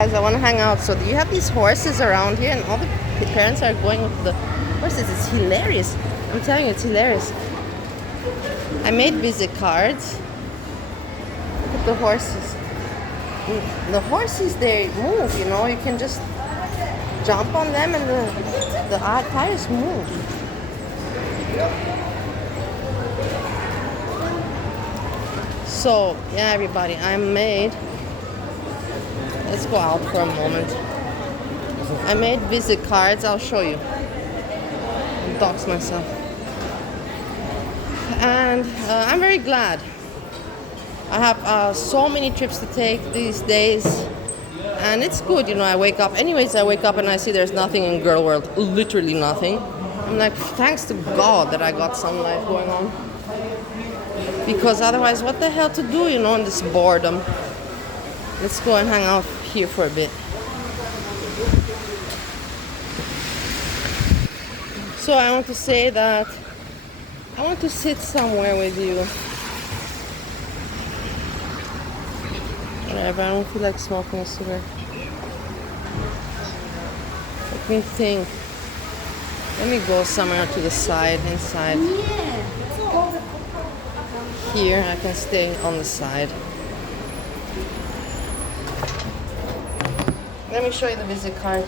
Guys, I want to hang out. So do you have these horses around here? And all the parents are going with the horses. It's hilarious. I'm telling you, it's hilarious. I made visit cards. Look at the horses. The horses, they move, you know. You can just jump on them and the tires move. So, yeah, everybody, I made... Let's go out for a moment. I made visit cards. I'll show you. I'll dox myself. And I'm very glad. I have so many trips to take these days. And it's good, you know, I wake up. Anyways, I wake up and I see there's nothing in girl world. Literally nothing. I'm like, thanks to God that I got some life going on. Because otherwise, what the hell to do, you know, in this boredom. Let's go and hang out here for a bit. So I want to say that I want to sit somewhere with you. Whatever, I don't feel like smoking a cigarette. Let me think. Let me go somewhere to the side, inside. Here, I can stay on the side. Let me show you the visit card.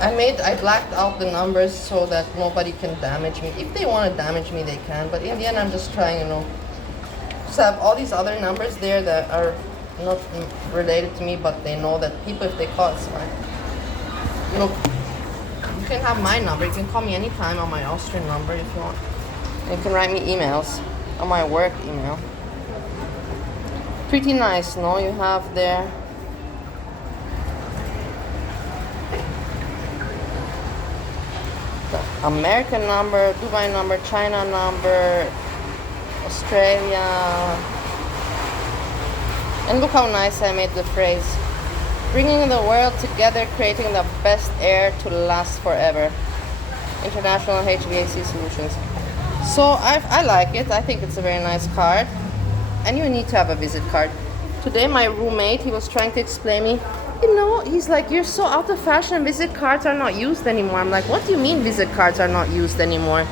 I blacked out the numbers so that nobody can damage me. If they want to damage me, they can. But in the end, I'm just trying, you know. Just have all these other numbers there that are not related to me, but they know that people, if they call, it's fine. Look, you can have my number. You can call me anytime on my Austrian number if you want. And you can write me emails on my work email. Pretty nice, no? You have there the American number, Dubai number, China number, Australia. And look how nice I made the phrase. Bringing the world together, creating the best air to last forever. International HVAC Solutions. So I like it. I think it's a very nice card. And you need to have a visit card. Today my roommate, he was trying to explain me, you know, he's like, you're so out of fashion and visit cards are not used anymore. I'm like, what do you mean visit cards are not used anymore?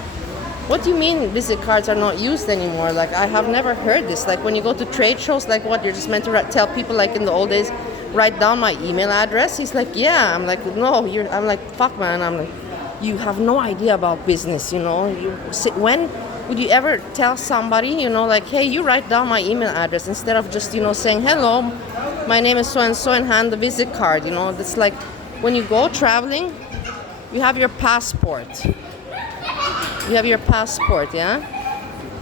What do you mean visit cards are not used anymore? Like, I have never heard this. Like, when you go to trade shows, like what, you're just meant to tell people, like in the old days, write down my email address? He's like, yeah. I'm like, no, I'm like, fuck man. I'm like, you have no idea about business, you know. When would you ever tell somebody, you know, like, hey, you write down my email address instead of just, you know, saying, hello, my name is so-and-so and hand the visit card, you know. That's like, when you go traveling, you have your passport. You have your passport, yeah?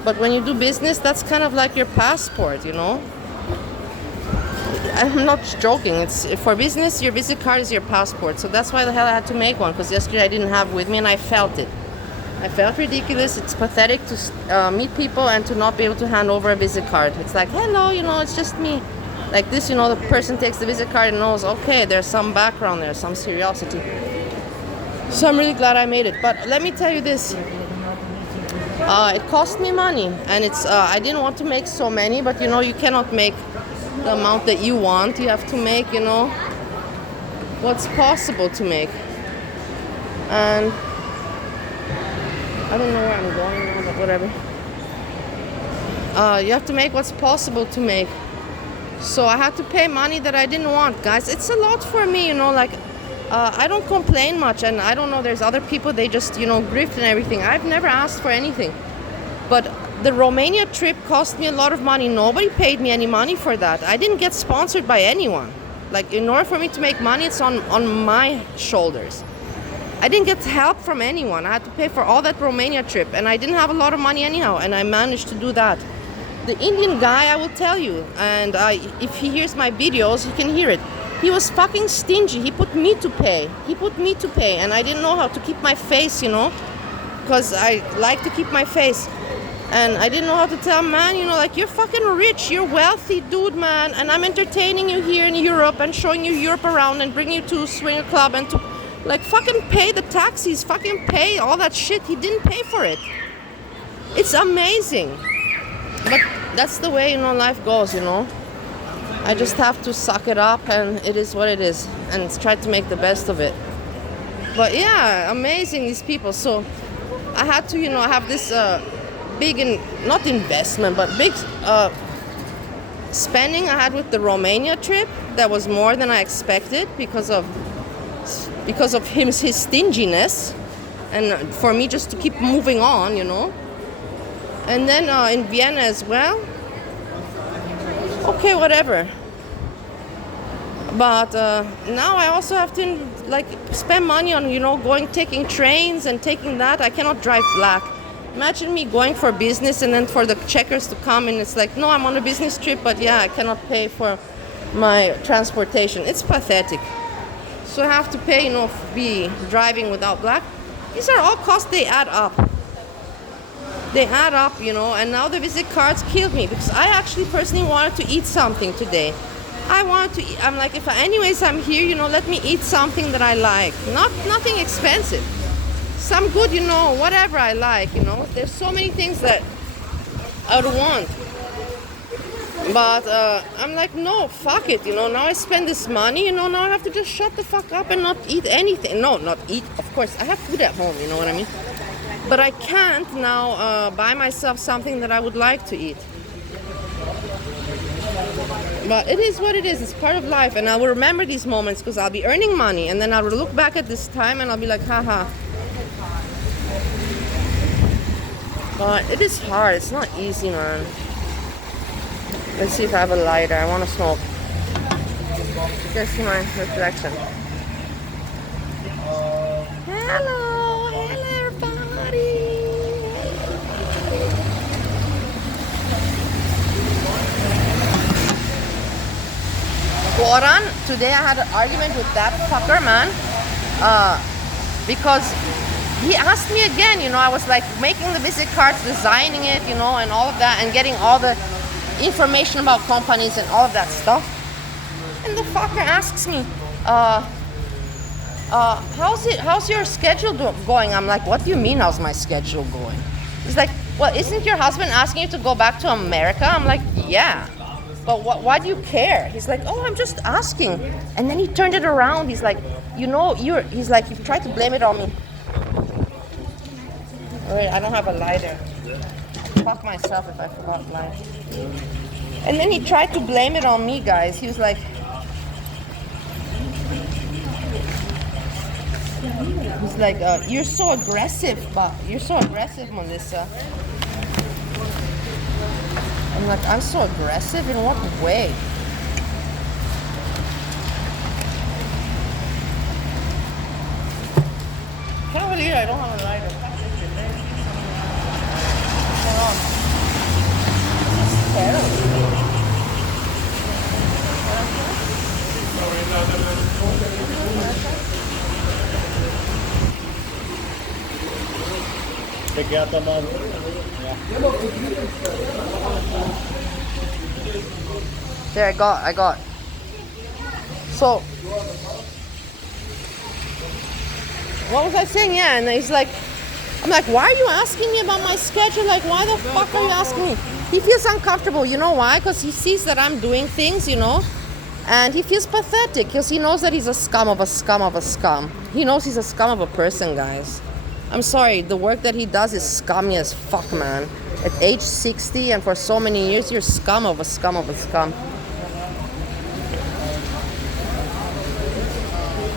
But when you do business, that's kind of like your passport, you know. I'm not joking. It's for business, your visit card is your passport. So that's why the hell I had to make one, because yesterday I didn't have with me and I felt it. I felt ridiculous. It's pathetic to meet people and to not be able to hand over a visit card. It's like, hello, you know, it's just me. Like this, you know, the person takes the visit card and knows, okay, there's some background there, some seriosity. So I'm really glad I made it. But let me tell you this. It cost me money. And it's I didn't want to make so many, but, you know, you cannot make the amount that you want. You have to make, you know, what's possible to make. And I don't know where I'm going now, but whatever. You have to make what's possible to make. So I had to pay money that I didn't want, guys. It's a lot for me, you know, like, I don't complain much, and I don't know, there's other people, they just, you know, grift and everything. I've never asked for anything. But the Romania trip cost me a lot of money. Nobody paid me any money for that. I didn't get sponsored by anyone. Like, in order for me to make money, it's on my shoulders. I didn't get help from anyone. I had to pay for all that Romania trip, and I didn't have a lot of money anyhow, and I managed to do that. The Indian guy, I will tell you, and if he hears my videos, he can hear it. He was fucking stingy. He put me to pay. And I didn't know how to keep my face, you know, because I like to keep my face. And I didn't know how to tell him, man, you know, like, you're fucking rich, you're wealthy, dude, man, and I'm entertaining you here in Europe and showing you Europe around and bringing you to a swinger club and to, like, fucking pay the taxis, fucking pay all that shit. He didn't pay for it. It's amazing. But that's the way, you know, life goes, you know. I just have to suck it up, and it is what it is, and try to make the best of it. But yeah, amazing, these people. So I had to, have this big, not investment, but big spending I had with the Romania trip. That was more than I expected because of his stinginess, and for me just to keep moving on, And then in Vienna as well. Okay, whatever. But now I also have to spend money on taking trains and taking that. I cannot drive black. Imagine me going for business and then for the checkers to come, and it's like, no, I'm on a business trip, but yeah, I cannot pay for my transportation. It's pathetic. So I have to pay, be driving without black. These are all costs, they add up. They add up, and now the visit cards killed me because I actually personally wanted to eat something today. I wanted to eat. I'm like, anyways I'm here, let me eat something that I like. Nothing expensive. Some good, whatever I like, There's so many things that I would want. But I'm like, no, fuck it, Now I spend this money, Now I have to just shut the fuck up and not eat anything. No, not eat. Of course, I have food at home, you know what I mean? But I can't now buy myself something that I would like to eat. But it is what it is. It's part of life. And I will remember these moments because I'll be earning money. And then I will look back at this time and I'll be like, haha. But it is hard. It's not easy, man. Let's see if I have a lighter. I want to smoke. You guys see my reflection. Hello everybody. Goran, today I had an argument with that fucker, man, because he asked me again, I was like making the visit cards, designing it, and all of that, and getting all the information about companies and all of that stuff. And the fucker asks me, how's your schedule going? I'm like, what do you mean, how's my schedule going? He's like, well, isn't your husband asking you to go back to America? I'm like, yeah. But why do you care? He's like, oh, I'm just asking. And then he turned it around. He's like, he's like, you've tried to blame it on me. Wait, I don't have a lighter. Fuck myself if I forgot mine. And then he tried to blame it on me, guys. He was like, you're so aggressive, Melissa. I'm like, I'm so aggressive? In what way? Can't believe I don't have a lighter. Hold on. This is terrible. There, I got. So, what was I saying? Yeah, and he's like, I'm like, why are you asking me about my schedule? Like, why the fuck are you asking me? He feels uncomfortable. You know why? Because he sees that I'm doing things, and he feels pathetic because he knows that he's a scum of a scum of a scum. He knows he's a scum of a person, guys. I'm sorry, the work that he does is scummy as fuck, man. At age 60 and for so many years, you're scum of a scum of a scum.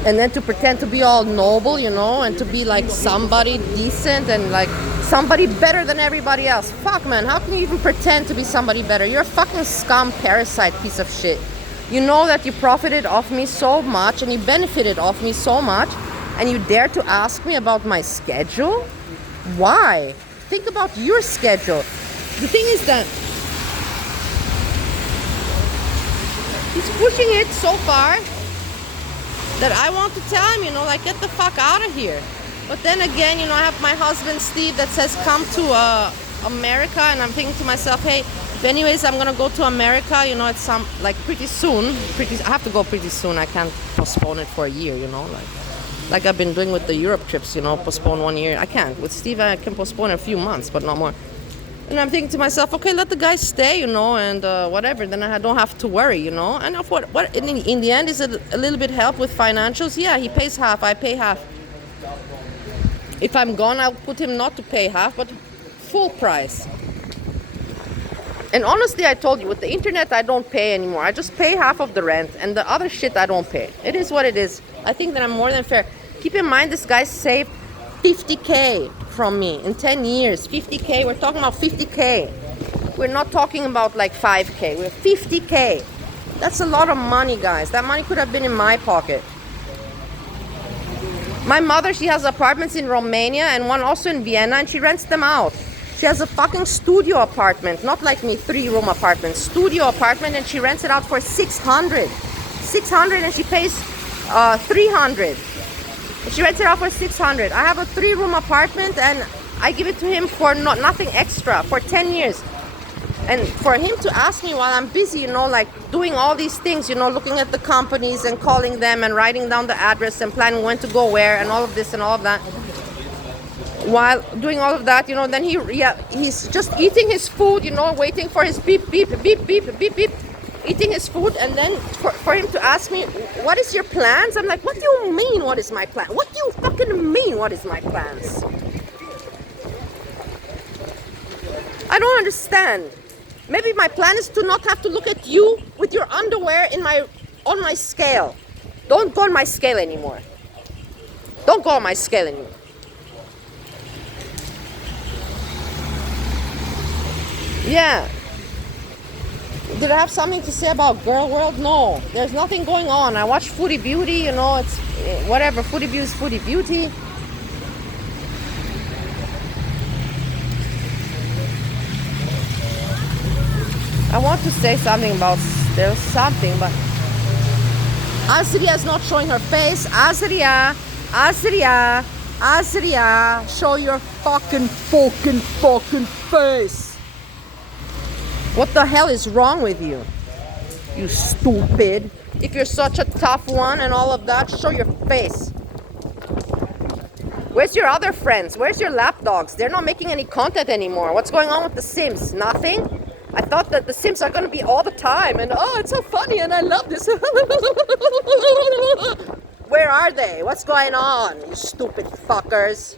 And then to pretend to be all noble, and to be like somebody decent and like somebody better than everybody else. Fuck, man, how can you even pretend to be somebody better? You're a fucking scum parasite piece of shit. You know that you profited off me so much and you benefited off me so much, and you dare to ask me about my schedule? Why? Think about your schedule. The thing is that he's pushing it so far that I want to tell him, get the fuck out of here. But then again, I have my husband Steve that says come to America, and I'm thinking to myself, hey, if anyways I'm gonna go to America, it's pretty soon. I have to go pretty soon. I can't postpone it for a year, like I've been doing with the Europe trips, postpone 1 year. I can't. With Steve, I can postpone a few months, but not more. And I'm thinking to myself, okay, let the guy stay, and whatever. Then I don't have to worry, And of what in the end, is it a little bit help with financials? Yeah, he pays half, I pay half. If I'm gone, I'll put him not to pay half, but full price. And honestly, I told you, with the internet, I don't pay anymore. I just pay half of the rent, and the other shit I don't pay. It is what it is. I think that I'm more than fair. Keep in mind, this guy saved 50K from me in 10 years. 50K, we're talking about 50K. We're not talking about like 5K, we're 50K. That's a lot of money, guys. That money could have been in my pocket. My mother, she has apartments in Romania and one also in Vienna, and she rents them out. She has a fucking studio apartment, not like me, 3-room apartment, studio apartment, and she rents it out for 600. 600, and she pays 300. She rents it out for 600. I have a 3-room apartment, and I give it to him for nothing extra for 10 years. And for him to ask me while I'm busy, like doing all these things, looking at the companies and calling them and writing down the address and planning when to go where and all of this and all of that. While doing all of that, then he's just eating his food, waiting for his beep, beep, beep, beep, beep, beep, eating his food, and then for him to ask me, what is your plans? I'm like, what do you mean, what is my plan? What do you fucking mean, what is my plans? I don't understand. Maybe my plan is to not have to look at you with your underwear on my scale. Don't go on my scale anymore. Don't go on my scale anymore. Yeah. Did I have something to say about Girl World? No. There's nothing going on. I watch Foodie Beauty, it's whatever. Foodie Beauty is Foodie Beauty. I want to say something about, there's something, but Azria is not showing her face. Azria, show your fucking face. What the hell is wrong with you? You stupid. If you're such a tough one and all of that, show your face. Where's your other friends? Where's your lapdogs? They're not making any content anymore. What's going on with The Sims? Nothing? I thought that The Sims are going to be all the time, and it's so funny, and I love this. Where are they? What's going on, you stupid fuckers?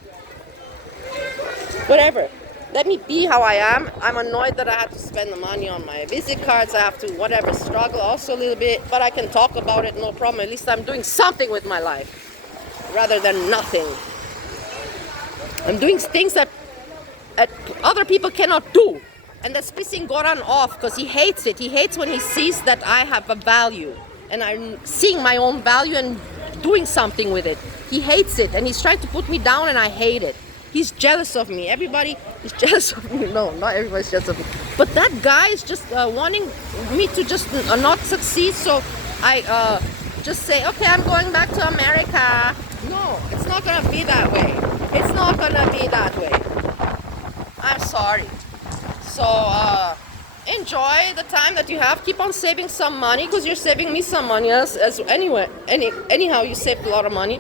Whatever. Let me be how I am. I'm annoyed that I have to spend the money on my visit cards. I have to, struggle also a little bit, but I can talk about it, no problem. At least I'm doing something with my life, rather than nothing. I'm doing things that other people cannot do. And that's pissing Goran off, because he hates it. He hates when he sees that I have a value and I'm seeing my own value and doing something with it. He hates it, and he's trying to put me down, and I hate it. He's jealous of me. Everybody is jealous of me. No, not everybody's jealous of me. But that guy is just wanting me to just not succeed. So I just say, okay, I'm going back to America. No, it's not going to be that way. It's not going to be that way. I'm sorry. So enjoy the time that you have. Keep on saving some money, because you're saving me some money anyhow, you saved a lot of money.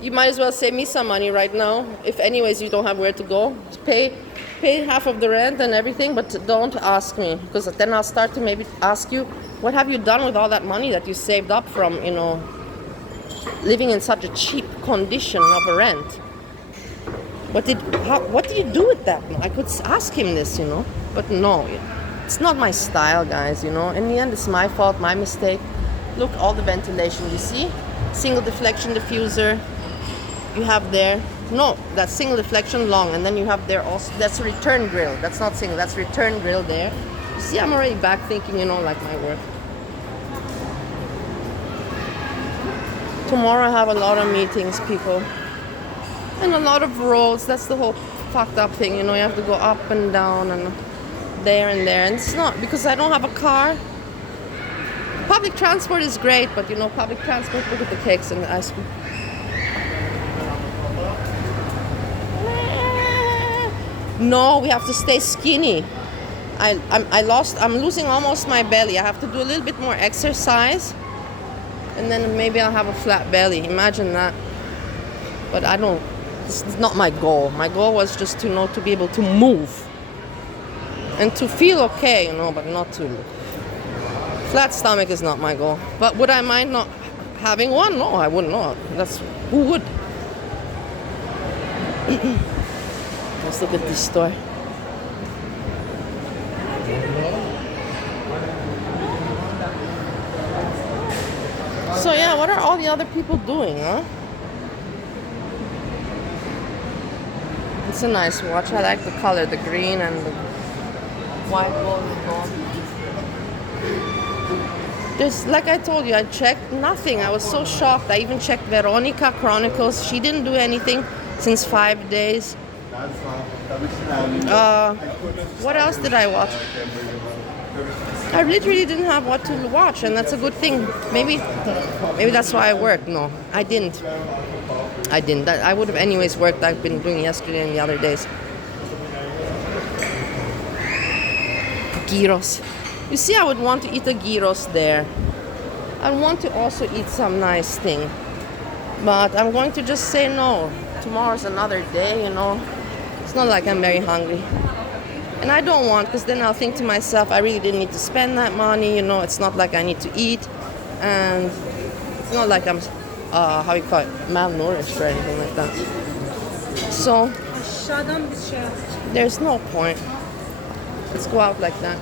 You might as well save me some money right now. If anyways you don't have where to go, pay half of the rent and everything, but don't ask me, because then I'll start to maybe ask you, what have you done with all that money that you saved up from, living in such a cheap condition of a rent? What did you do with that? I could ask him this, but no, it's not my style, guys, In the end, it's my fault, my mistake. Look, all the ventilation, you see? Single deflection diffuser. You have there, no, that's single deflection long, and then you have there also, that's a return grill. That's not single, that's return grill there. You see, I'm already back thinking, like my work. Tomorrow I have a lot of meetings, people. And a lot of roads. That's the whole fucked up thing, you have to go up and down and there and there. And it's not, because I don't have a car. Public transport is great, but public transport, look at the cakes and the ice cream. No, we have to stay skinny. I'm losing almost my belly. I have to do a little bit more exercise, and then maybe I'll have a flat belly. Imagine that. But this is not my goal. My goal was just to be able to move. And to feel okay, but not to. Flat stomach is not my goal. But would I mind not having one? No, I would not. Who would? Let's look at this store. So yeah, what are all the other people doing, huh? It's a nice watch. I like the color, the green and the white gold. There's, like I told you, I checked nothing. I was so shocked. I even checked Veronica Chronicles. She didn't do anything since 5 days. What else did I watch? I literally didn't have what to watch, and that's a good thing. Maybe that's why I worked. No, I didn't. I would have anyways worked. I've been doing yesterday and the other days. Gyros. You see, I would want to eat a gyros there. I want to also eat some nice thing. But I'm going to just say no. Tomorrow's another day, It's not like I'm very hungry. And I don't want, because then I'll think to myself, I really didn't need to spend that money, It's not like I need to eat. And it's not like I'm, malnourished or anything like that. So, there's no point. Let's go out like that.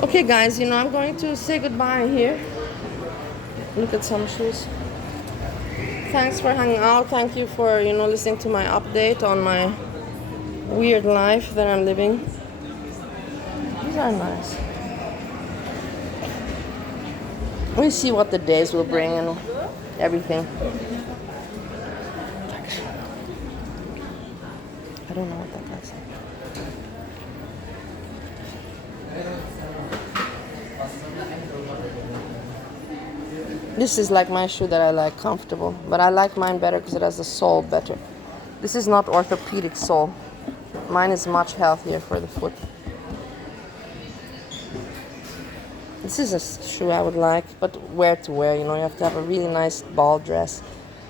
Okay guys, I'm going to say goodbye here. Look at some shoes. Thanks for hanging out. Thank you for, listening to my update on my weird life that I'm living. These are nice. We'll see what the days will bring and everything. I don't know what that guy's saying. This is like my shoe that I like, comfortable. But I like mine better because it has the sole better. This is not orthopedic sole. Mine is much healthier for the foot. This is a shoe I would like, but where to wear, you have to have a really nice ball dress.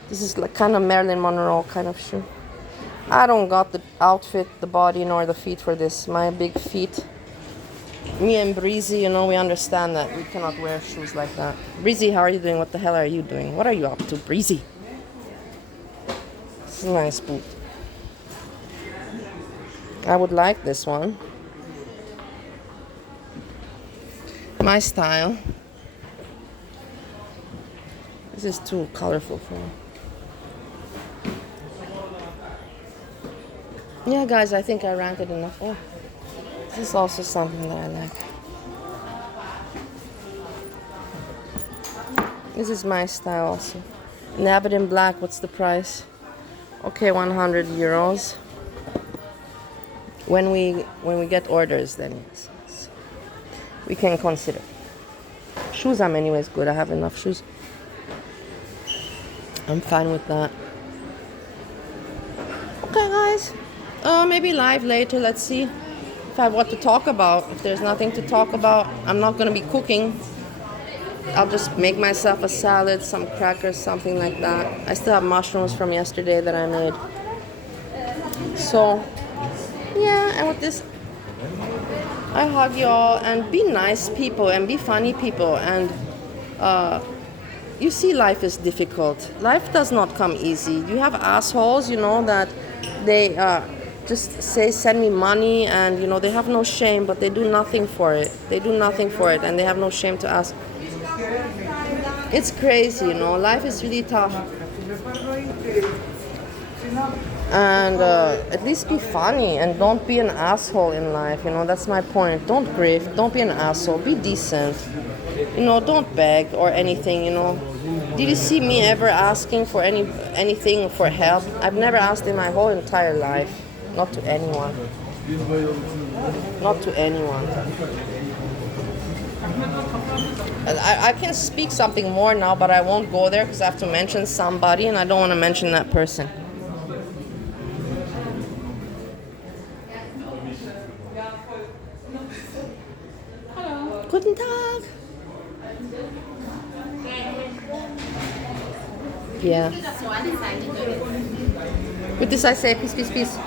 This is like kind of Marilyn Monroe kind of shoe. I don't got the outfit, the body, nor the feet for this. My big feet. Me and Breezy, we understand that we cannot wear shoes like that. Breezy, how are you doing? What the hell are you doing? What are you up to, Breezy? This is a nice boot. I would like this one. My style. This is too colorful for me. Yeah, guys, I think I ranted enough. Oh, this is also something that I like. This is my style also. Navit in black, what's the price? Okay, 100 euros. When we get orders, then yes, we can consider. Shoes, I'm anyways good. I have enough shoes. I'm fine with that. Okay, guys. Maybe live later. Let's see if I have what to talk about. If there's nothing to talk about, I'm not going to be cooking. I'll just make myself a salad, some crackers, something like that. I still have mushrooms from yesterday that I made. So, yeah, and with this, I hug y'all, and be nice people and be funny people. And you see, life is difficult. Life does not come easy. You have assholes, that they just say, send me money, and they have no shame, but they do nothing for it. They do nothing for it, and they have no shame to ask. It's crazy, life is really tough. And at least be funny and don't be an asshole in life, that's my point. Don't grift, don't be an asshole, be decent. Don't beg or anything, Did you see me ever asking for anything for help? I've never asked in my whole entire life. Not to anyone. Not to anyone. I can speak something more now, but I won't go there because I have to mention somebody and I don't want to mention that person. Good Yeah. So I decided to do it. With this I say peace, peace, peace.